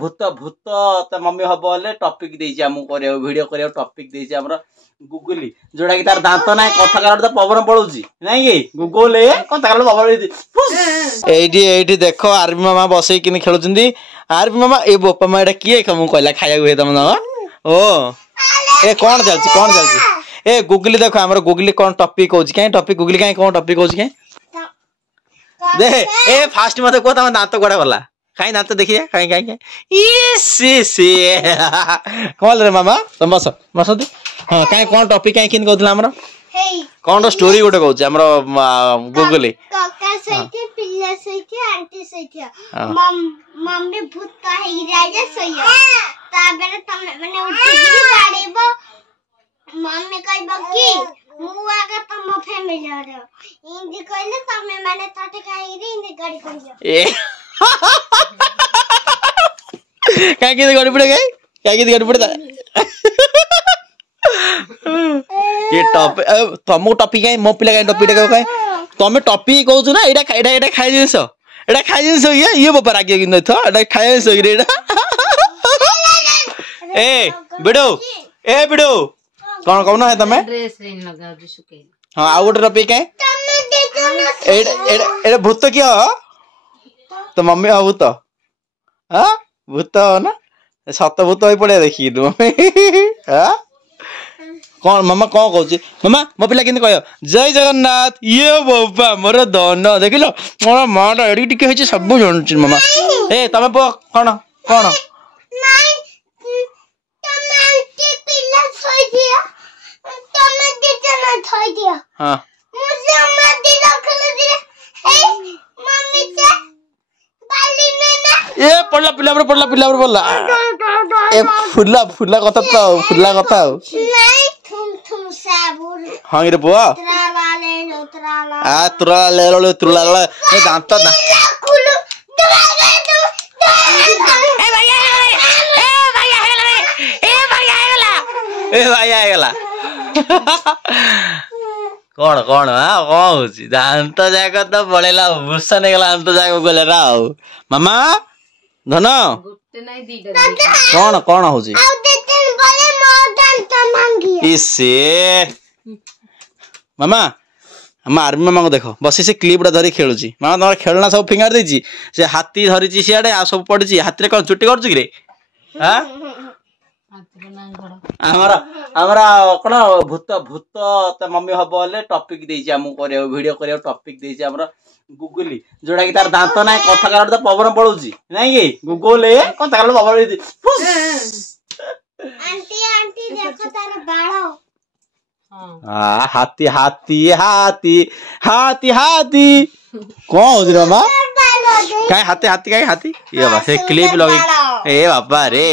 भूत भूत तो मम्मी हम बोले टॉपिक देछि हमु करे वीडियो करे टॉपिक देछि हमर गुगली जोड़ा कि तार दांत ना कथा काट तो पवन पड़ुची नहीं कि गुगल कथा काट पवन एठी देखो आर्मी मामा बसई किन खेलुचंदी आर्मी मामा ए बोपा मा एटा किए कमु कहला खाया हुए तुम ना ओ ए कौन चलची ए गुगली देखो हमर गुगली कौन टॉपिक होची काई टॉपिक गुगली काई कौन टॉपिक होची काई दे ए फास्ट मते को तम दांत गोड़ा गला काई दांत देखिए काई काई ई सी कौन रे मामा तुम बस बस दे हां काई कौन टॉपिक काई किन कहतला हमर कौन स्टोरी गोटे कहूछ हमर गुगली काका सहित पिल्ला सहित आंटी सहित मम्मी भूत कहि राजा सहित ताबेरे तमे माने उठी गाड़ीबो मम्मी कहबो कि मु आगे तम फैमिली रे इंदी कहले तमे माने ताटे खाई रे इंदी गाड़ी करियो ए काई की गाड़ी पड़े काई की गाड़ी पड़े ये टॉप तमो टॉपिक काई मो पिला काई टॉपिक काई तमे टॉपिक कहू ना एडा खाई दिस एडा खाई दिस ये बपर आगे कि न थो एडा खाई दिस रे ए बिडो कौन कौन है तमे ड्रेस रेन लगा जो सुके हां आ गोटे टॉपिक काई एडा भूत किया तो मम्मी आ भूत हां भूत ना सत भूत होई पड़े देखि तू हां कौन मामा कौन कहूँ मामा मो पिला कि कह जय जगन्नाथ ये बाबा मोर दन देख लो मोर माटा एडी टिके सब जानू मामा ए तमे पुआ कौन कौन हाँ ए पड़ला पिला पड़ला ए फुला कथा तो फुला कथा हाँ रे बुआ तुरा ले ए दांत ना ए भाई आगला कौन कौन हाँ कौन होची दांत जाक तो पड़ेला भूषण गला दांत जाक गले राव मामा धन कौन कौन होची इसे मामा हम आर्मी मामा को देखो बसी से क्लिप धरी खेलुची मामा तमर खेलना सब फिंगर देची से हाथी धरिची सियाडे आ सब पड़िची हाथी रे कौन चुटी करछु कि रे हां हमरा हमरा कोन भूत भूत त मम्मी हम बोले टॉपिक देछि हमु करे वीडियो करे टॉपिक देछि हमरा गुगली जोड़ा कि तार दांत ना कथा काट तो पवन पड़ुची नहीं कि गुगल कथा काट पवन आंटी आंटी देखो तार बाळ हां हाथी हाथी हाथी हाथी हाथी कौन हो रे मामा काई हाथी हाथी काई हाथी ये बा से क्लिप लगे ए बाबा रे